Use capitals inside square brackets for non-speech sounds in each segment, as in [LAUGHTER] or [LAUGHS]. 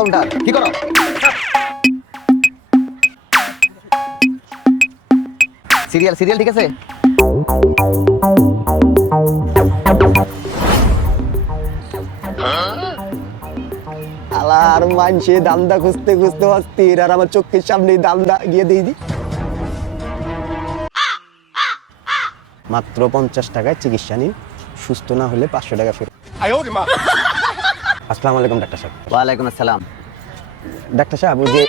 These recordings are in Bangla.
কম্পাউন্ডার। কি করো? সিরিয়াল সিরিয়াল ঠিক আছে? আলার মানসে দামদা খুঁজতে খুঁজতে অস্থির আর আমার চোখের সামনে দামদা। গিয়ে দিয়ে দি। মাত্র পঞ্চাশ টাকায় চিকিৎসা নিন সুস্থ না হলে পাঁচশো টাকা ফেরত। আসসালামু আলাইকুম ডাক্তার সাহেব। ওয়ালাইকুম আসসালাম। ডাক্তার সাহেব ওই যে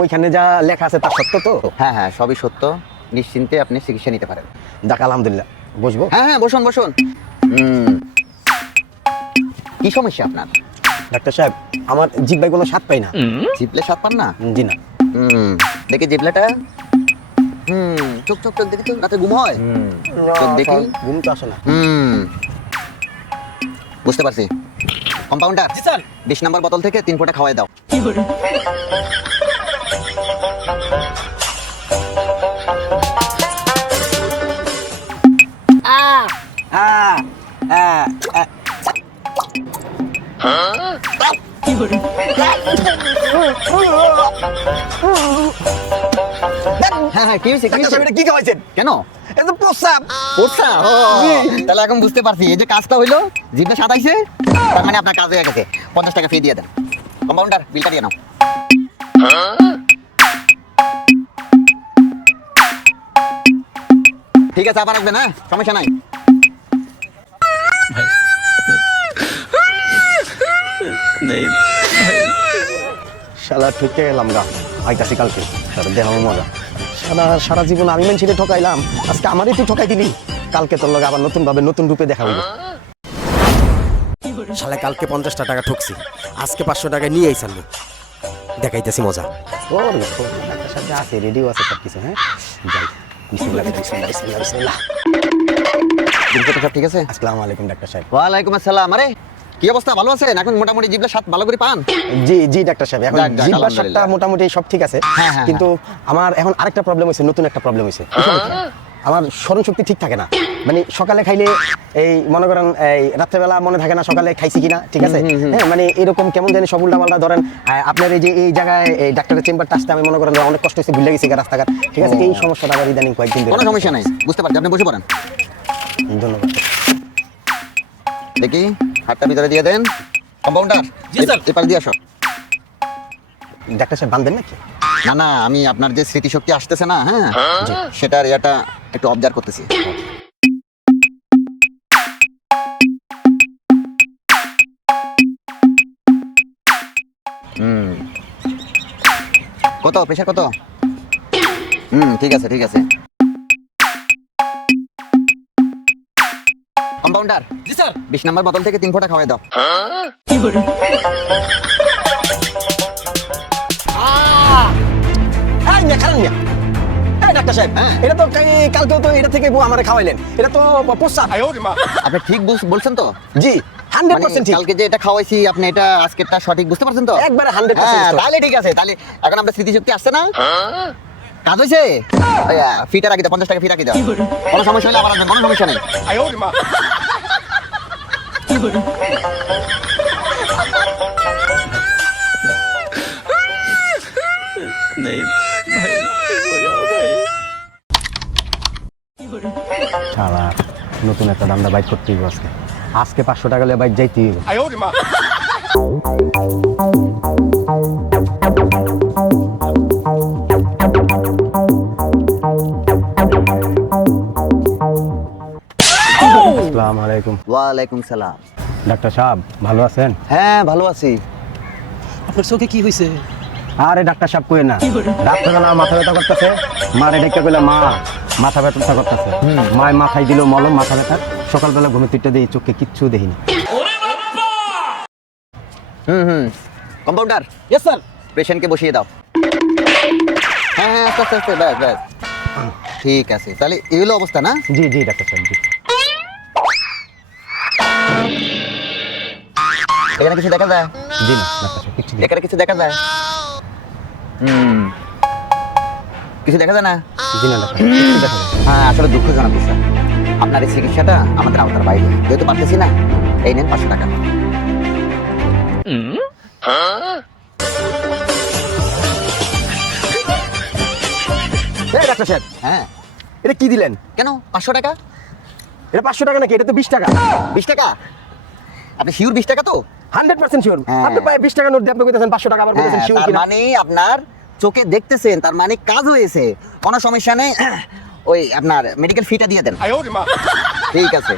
ওইখানে যা লেখা আছে তা সত্য তো? হ্যাঁ হ্যাঁ সবই সত্য। নিশ্চিন্তে আপনি চিকিৎসা নিতে পারেন। ডাক আলহামদুলিল্লাহ। বসবো? হ্যাঁ হ্যাঁ বসুন বসুন। হুম। কি সমস্যা আপনার? ডাক্তার সাহেব আমার জিব্বায় কোনো স্বাদ পাই না। জিপলে স্বাদ পান না? জি না। হুম। দেখি জিপলাটা হুম চোখ চোখ চোখ দেখি তো রাতে ঘুম হয়? চোখ দেখি। ঘুম তো আসে না। হুম। বুঝতে পারছি। কম্পাউন্ডার বিশ নম্বর বোতল থেকে তিন ফোঁটা খাওয়াই দাও। আহ, আহ, হ্যাঁ হ্যাঁ কি হয়েছে কি হয়েছে? কি খাওয়াইছেন কেন? এটা প্রস্রাব। তাহলে এখন বুঝতে পারছি। এই যে কাজটা হইল জিভে সাতাইছে তার মানে আপনার কাজ হয়ে গেছে। পঞ্চাশ টাকা ফি দিয়ে দেন। কম্পাউন্ডার বিলটা দিয়ে নাও। ঠিক আছে আবার রাখবেন হ্যাঁ? সমস্যা নাই। শালা ঠকে গেলাম গা। আইতাছি কালকে। সারা দেহ মজা। সারা সারা জীবন আমি মেনছিতে ঠকাইলাম। আজকে আমারই তুই ঠকাই দিলি কালকে তোর লগে আবার নতুন ভাবে নতুন রূপে দেখা হইব শালা কালকে পঞ্চাশটা টাকা ঠকছি। আজকে পাঁচশো টাকা নিয়ে আইসাল দেখাইতেছি মজা। সাথে আছে রেডিও আছে সব কিছু হ্যাঁ যাই বিসমিল্লাহ বিসমিল্লাহ বিসমিল্লাহ বিসমিল্লাহ জিনিসপত্র সব ঠিক আছে আসসালামু আলাইকুম ডাক্তার সাহেব ওয়ালাইকুম আসসালাম। আরে কি অবস্থা? ভালো আছেন? এখন মোটামুটি স্বাদ ভালো করে পান? জি জি ডাক্তার সাহেব। এখন। স্বাদটা মোটামুটি সব ঠিক আছে। হ্যাঁ, হ্যাঁ, কিন্তু আমার এখন আরেকটা প্রবলেম হয়েছে নতুন একটা প্রবলেম হয়েছে। আমার স্মরণ শক্তি ঠিক থাকে না। মানে সকালে খাইলে এই মনে করেন এই রাত্রেবেলা মনে থাকে না সকালে খাইছি কিনা ঠিক আছে? হ্যাঁ মানে এরকম কেমন জানি সব উল্টাপাল্টা ধরেন আপনার এই যে এই জায়গায় এই ডাক্তারের চেম্বারটা আসতে আমি মনে করেন অনেক কষ্ট হয়েছে ভুলে গেছি রাস্তাঘাট ঠিক আছে? এই সমস্যাটা আবার ইদানিং কয়েকদিন কোনো সমস্যা নাই বুঝতে পারছি আপনি বসে পড়েন। ধন্যবাদ। দেখি হাতটা ভিতরে দিয়ে দেন। কম্পাউন্ডার এপারে দিয়ে আসো। ডাক্তার সাহেব বান্ধেন নাকি? না না আমি আপনার যে স্মৃতিশক্তি আসতেছে না হ্যাঁ সেটার ইয়াটা একটু অবজার্ভ করতেছি। হুম। কত? প্রেশার কত? হুম ঠিক আছে ঠিক আছে। Compounder ji sir. বিশ নম্বর বোতল থেকে তিন ফোঁটা খাওয়াই দাও। এই ডাক্তার সাহেব হ্যাঁ। এটা তো কাই- কালকেও তো এটা থেকে আমারে খাওয়াইলেন। এটা তো প্রস্তাব আপনি ঠিক বুঝ- বলছেন তো? জি হান্ড্রেড পার্সেন্ট ঠিক। কালকে যে এটা খাওয়াইছি আপনি এটা আজকেরটা সঠিক বুঝতে পারছেন তো? একবারে হান্ড্রেড হ্যাঁ পার্সেন্ট তাহলে ঠিক আছে তাহলে এখন আপনার স্মৃতিশক্তি আসছে না? কাজ হয়েছে ফিটা রাখি দাও পঞ্চাশ টাকা ফি রাখি দাও। কোনো সমস্যা হলে আবার আসবেন কোনো সমস্যা নেই। শালা নতুন একটা দামদা বাইক করতে হইব আজকে। আজকে পাঁচশো টাকা হলে বাইক যাইতে হইব। আসসালামু আলাইকুম। ওয়ালাইকুম সালাম। ডাক্তার সাহেব ভালো আছেন? হ্যাঁ ভালো আছি। আপনার চোখে কি হয়েছে আরে ডাক্তার সাহেব কই না? রাত্রেবেলা মাথা ব্যথা করতেছে। মারে ডেকে কইলে মা মাথা ব্যথা করতেছে। মায় মাথায় দিল মলম মাথা ব্যথা। সকালবেলা ঘুমে তুইটা দিই চোখে কিচ্ছু দেখিনি। হুম হুম। কম্পাউন্ডার ইয়েস স্যার পেশেন্টকে বসিয়ে দাও। হ্যাঁ হ্যাঁ আস্তে আস্তে আস্তে ব্যাস ব্যাস। ঠিক আছে। তাহলে এই হলো অবস্থা না? জি জি ডাক্তার সাহেব জি। এখানে কিছু দেখা যায়? জি না ডাক্তার সাহেব এখানে কিছু দেখা যায়? কিছু দেখা যায় না? জি হ্যাঁ আসলে দুঃখজনক বিষয়। আপনার এই চিকিৎসাটা আমাদের আওতার বাইরে। যেহেতু পারতেছি না এই নেন পাঁচশো টাকা। ডাক্তার সাহেব হ্যাঁ। এটা কি দিলেন? কেন? পাঁচশো টাকা? এটা পাঁচশো টাকা নাকি? এটা তো বিশ টাকা। বিশ টাকা? আপনি শিওর বিশ টাকা তো? Hundred percent sure. হ্যাঁ। আপনি প্রায় বিশ টাকা নোট দিয়ে আপনি কইতেছেন পাঁচশো টাকা আবার কইতেছেন হ্যাঁ, শিওর মানে আপনার চোখে দেখতেছেন তার মানে কাজ হয়েছে। কোনো সমস্যা নেই। ওই আপনার মেডিকেল ফিটা দিয়ে দেন। ঠিক আছে।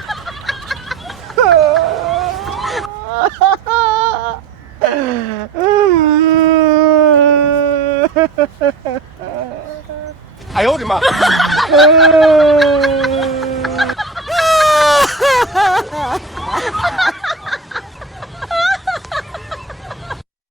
[LAUGHS]